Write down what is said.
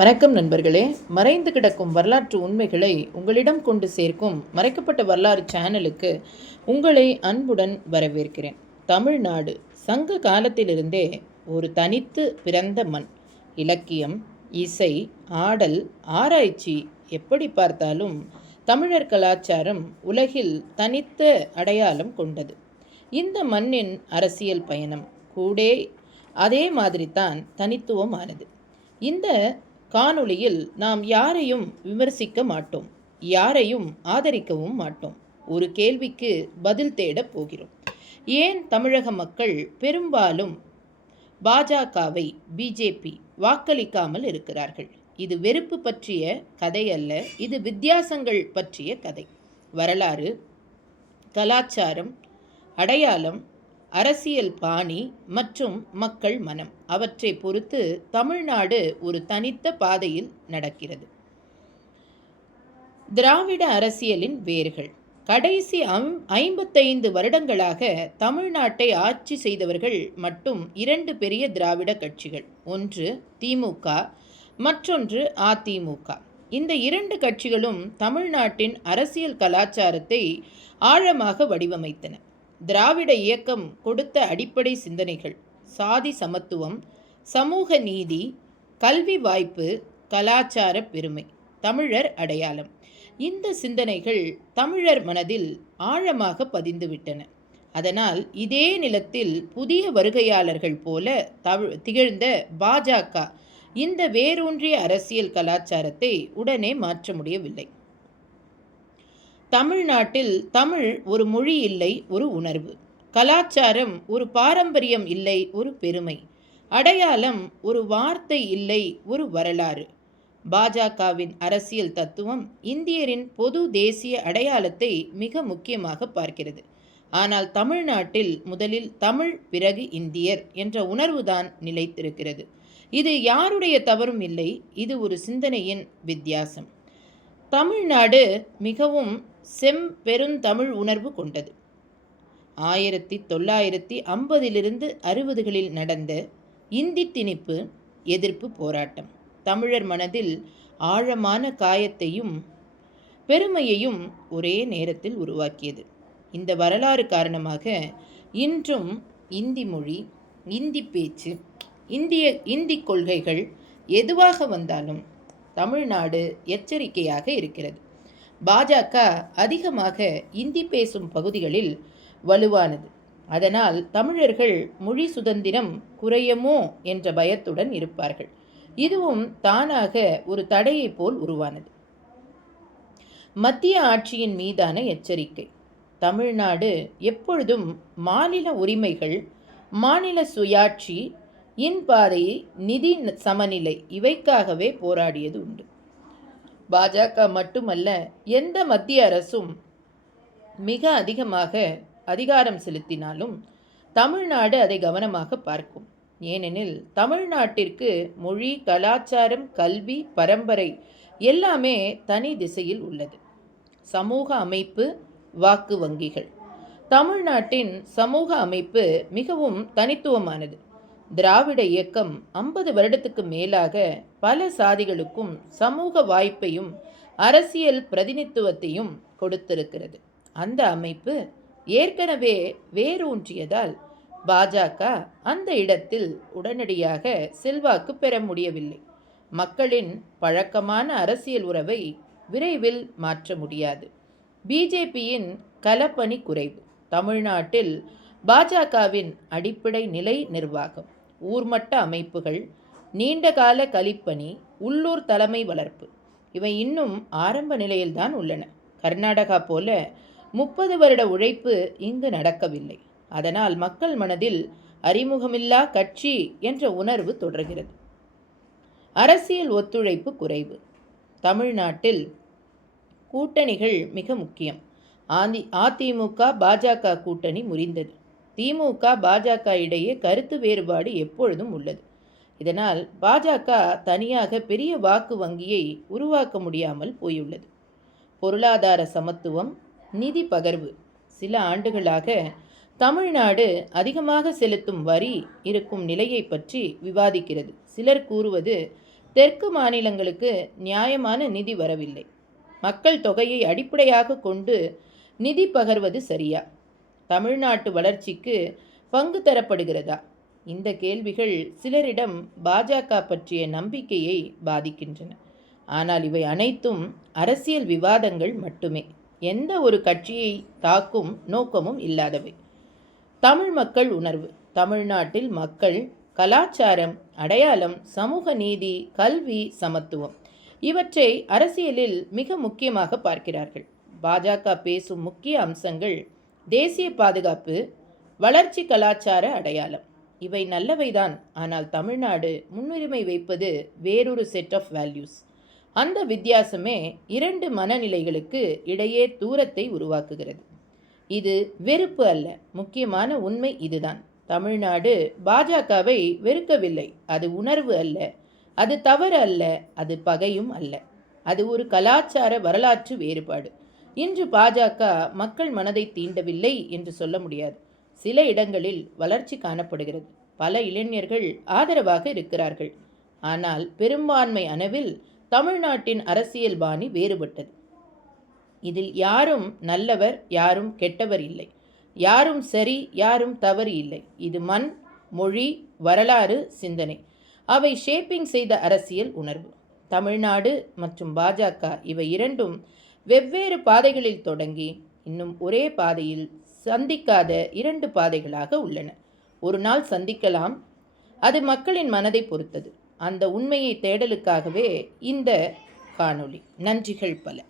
வணக்கம் நண்பர்களே. மறைந்து கிடக்கும் வரலாற்று உண்மைகளை உங்களிடம் கொண்டு சேர்க்கும் மறைக்கப்பட்ட வரலாறு சேனலுக்கு உங்களை அன்புடன் வரவேற்கிறேன். தமிழ்நாடு சங்க காலத்திலிருந்தே ஒரு தனித்து பிறந்த மண். இலக்கியம் இசை ஆடல் ஆராய்ச்சி எப்படி பார்த்தாலும் தமிழர் கலாச்சாரம் உலகில் தனித்த அடையாளம் கொண்டது. இந்த மண்ணின் அரசியல் பயணம் கூடே அதே மாதிரி தான் தனித்துவமானது. இந்த காணொளியில் நாம் யாரையும் விமர்சிக்க மாட்டோம் யாரையும் ஆதரிக்கவும் மாட்டோம். ஒரு கேள்விக்கு பதில் தேடப் போகிறோம். ஏன் தமிழக மக்கள் பெரும்பாலும் பாஜகவை பிஜேபி வாக்களிக்காமல் இருக்கிறார்கள்? இது வெறுப்பு பற்றிய கதை அல்ல இது வித்தியாசங்கள் பற்றிய கதை. வரலாறு கலாச்சாரம் அடையாளம் அரசியல் பாணி மற்றும் மக்கள் மனம் அவற்றை பொறுத்து தமிழ்நாடு ஒரு தனித்த பாதையில் நடக்கிறது. திராவிட அரசியலின் வேர்கள். கடைசி அம் ஐம்பத்தைந்து வருடங்களாக தமிழ்நாட்டை ஆட்சி செய்தவர்கள் மட்டும் இரண்டு பெரிய திராவிட கட்சிகள். ஒன்று திமுக மற்றொன்று அதிமுக இந்த இரண்டு கட்சிகளும் தமிழ்நாட்டின் அரசியல் கலாச்சாரத்தை ஆழமாக வடிவமைத்தன. திராவிட இயக்கம் கொடுத்த அடிப்படை சிந்தனைகள். சாதி சமத்துவம் சமூக நீதி கல்வி வாய்ப்பு கலாச்சார பெருமை. தமிழர் அடையாளம். இந்த சிந்தனைகள் தமிழர் மனதில் ஆழமாக பதிந்துவிட்டன. அதனால் இதே நிலத்தில் புதிய வருகையாளர்கள் போல தவ திகழ்ந்த பாஜக இந்த வேரூன்றிய அரசியல் கலாச்சாரத்தை உடனே மாற்ற முடியவில்லை. தமிழ்நாட்டில் தமிழ் ஒரு மொழி இல்லை ஒரு உணர்வு. கலாச்சாரம் ஒரு பாரம்பரியம் இல்லை ஒரு பெருமை. அடையாளம் ஒரு வார்த்தை இல்லை ஒரு வரலாறு. பாஜகவின் அரசியல் தத்துவம் இந்தியரின் பொது தேசிய அடையாளத்தை மிக முக்கியமாக பார்க்கிறது. ஆனால் தமிழ்நாட்டில் முதலில் தமிழ் பிறகு இந்தியர் என்ற உணர்வுதான் நிலைத்திருக்கிறது. இது யாருடைய தவறும் இல்லை இது ஒரு சிந்தனையின் வித்தியாசம். தமிழ்நாடு மிகவும் செம் பெருந்தமிழ் உணர்வு கொண்டது. ஆயிரத்தி தொள்ளாயிரத்தி ஐம்பதிலிருந்து அறுபதுகளில் நடந்த இந்தி திணிப்பு எதிர்ப்பு போராட்டம். தமிழர் மனதில் ஆழமான காயத்தையும் பெருமையையும் ஒரே நேரத்தில் உருவாக்கியது. இந்த வரலாறு காரணமாக இன்றும் இந்தி மொழி இந்தி பேச்சு இந்திய இந்தி கொள்கைகள் எதுவாக வந்தாலும் தமிழ்நாடு எச்சரிக்கையாக இருக்கிறது. பாஜக அதிகமாக இந்தி பேசும் பகுதிகளில் வலுவானது. அதனால் தமிழர்கள் மொழி சுதந்திரம் குறையுமோ என்ற பயத்துடன் இருப்பார்கள். இதுவும் தானாக ஒரு தடையை போல் உருவானது. மத்திய ஆட்சியின் மீதான எச்சரிக்கை. தமிழ்நாடு எப்பொழுதும் மாநில உரிமைகள் மாநில சுயாட்சி இன்பாதை நிதி சமநிலை இவைக்காகவே போராடியது உண்டு. பாஜக மட்டுமல்ல எந்த மத்திய அரசும் மிக அதிகமாக அதிகாரம் செலுத்தினாலும் தமிழ்நாடு அதை கவனமாக பார்க்கும். ஏனெனில் தமிழ்நாட்டிற்கு மொழி கலாச்சாரம் கல்வி பரம்பரை எல்லாமே தனி திசையில் உள்ளது. சமூக அமைப்பு வாக்கு வங்கிகள். தமிழ்நாட்டின் சமூக அமைப்பு மிகவும் தனித்துவமானது. திராவிட இயக்கம் ஐம்பது வருடத்துக்கு மேலாக பல சாதிகளுக்கும் சமூக வாய்ப்பையும் அரசியல் பிரதிநித்துவத்தையும் கொடுத்திருக்கிறது. அந்த அமைப்பு ஏற்கனவே வேரூன்றியதால் பாஜக அந்த இடத்தில் உடனடியாக செல்வாக்கு பெற முடியவில்லை. மக்களின் பழக்கமான அரசியல் உறவை விரைவில் மாற்ற முடியாது. பிஜேபியின் கலப்பணி குறைவு தமிழ்நாட்டில் பாஜகவின் அடிப்படை நிலை நிர்வாகம். ஊர்மட்ட அமைப்புகள் நீண்டகால கலிப்பணி உள்ளூர் தலைமை வளர்ப்பு. இவை இன்னும் ஆரம்ப நிலையில்தான் உள்ளன. கர்நாடகா போல முப்பது வருட உழைப்பு இங்கு நடக்கவில்லை. அதனால் மக்கள் மனதில் அறிமுகமில்லா கட்சி என்ற உணர்வு தொடர்கிறது. அரசியல் ஒத்துழைப்பு குறைவு. தமிழ்நாட்டில் கூட்டணிகள் மிக முக்கியம். ஆதி அதிமுக பாஜக கூட்டணி முறிந்தது. திமுக பாஜக இடையே கருத்து வேறுபாடு எப்பொழுதும் உள்ளது. இதனால் பாஜக தனியாக பெரிய வாக்கு வங்கியை உருவாக்க முடியாமல் போயுள்ளது. பொருளாதார சமத்துவம் நிதி பகர்வு சில ஆண்டுகளாக தமிழ்நாடு அதிகமாக செலுத்தும் வரி இருக்கும் நிலையை பற்றி விவாதிக்கிறது. சிலர் கூறுவது தெற்கு மாநிலங்களுக்கு நியாயமான நிதி வரவில்லை. மக்கள் தொகையை அடிப்படையாக கொண்டு நிதி பகர்வது சரியா? தமிழ்நாட்டு வளர்ச்சிக்கு பங்கு தரப்படுகிறதா? இந்த கேள்விகள் சிலரிடம் பாஜக பற்றிய நம்பிக்கையை பாதிக்கின்றன. ஆனால் இவை அனைத்தும் அரசியல் விவாதங்கள் மட்டுமே. எந்த ஒரு கட்சியை தாக்கும் நோக்கமும் இல்லாதவை. தமிழ் மக்கள் உணர்வு. தமிழ்நாட்டில் மக்கள் கலாச்சாரம் அடையாளம் சமூக நீதி கல்வி சமத்துவம் இவற்றை அரசியலில் மிக முக்கியமாக பார்க்கிறார்கள். பாஜக பேசும் முக்கிய அம்சங்கள் தேசிய பாதுகாப்பு வளர்ச்சி கலாச்சார அடையாளம். இவை நல்லவைதான். ஆனால் தமிழ்நாடு முன்னுரிமை வைப்பது வேறொரு செட் ஆஃப் வேல்யூஸ் அந்த வித்தியாசமே இரண்டு மனநிலைகளுக்கு இடையே தூரத்தை உருவாக்குகிறது. இது வெறுப்பு அல்ல. முக்கியமான உண்மை இதுதான். தமிழ்நாடு பாஜகவை வெறுக்கவில்லை. அது உணர்வு அல்ல. அது தவறு அல்ல. அது பகையும் அல்ல. அது ஒரு கலாச்சார வரலாற்று வேறுபாடு. இன்று பாஜக மக்கள் மனதை தீண்டவில்லை என்று சொல்ல முடியாது. சில இடங்களில் வளர்ச்சி காணப்படுகிறது. பல இளைஞர்கள் ஆதரவாக இருக்கிறார்கள். ஆனால் பெரும்பான்மை அளவில் தமிழ்நாட்டின் அரசியல் பாணி வேறுபட்டது. இதில் யாரும் நல்லவர் யாரும் கெட்டவர் இல்லை. யாரும் சரி யாரும் தவறு இல்லை. இது மண் மொழி வரலாறு சிந்தனை. அவை ஷேப்பிங் செய்த அரசியல் உணர்வு. தமிழ்நாடு மற்றும் பாஜக இவை இரண்டும் வெவ்வேறு பாதைகளில் தொடங்கி இன்னும் ஒரே பாதையில் சந்திக்காத இரண்டு பாதைகளாக உள்ளன. ஒரு நாள் சந்திக்கலாம். அது மக்களின் மனதை பொறுத்தது. அந்த உண்மையை தேடலுக்காகவே இந்த காணொளி. நன்றிகள் பல.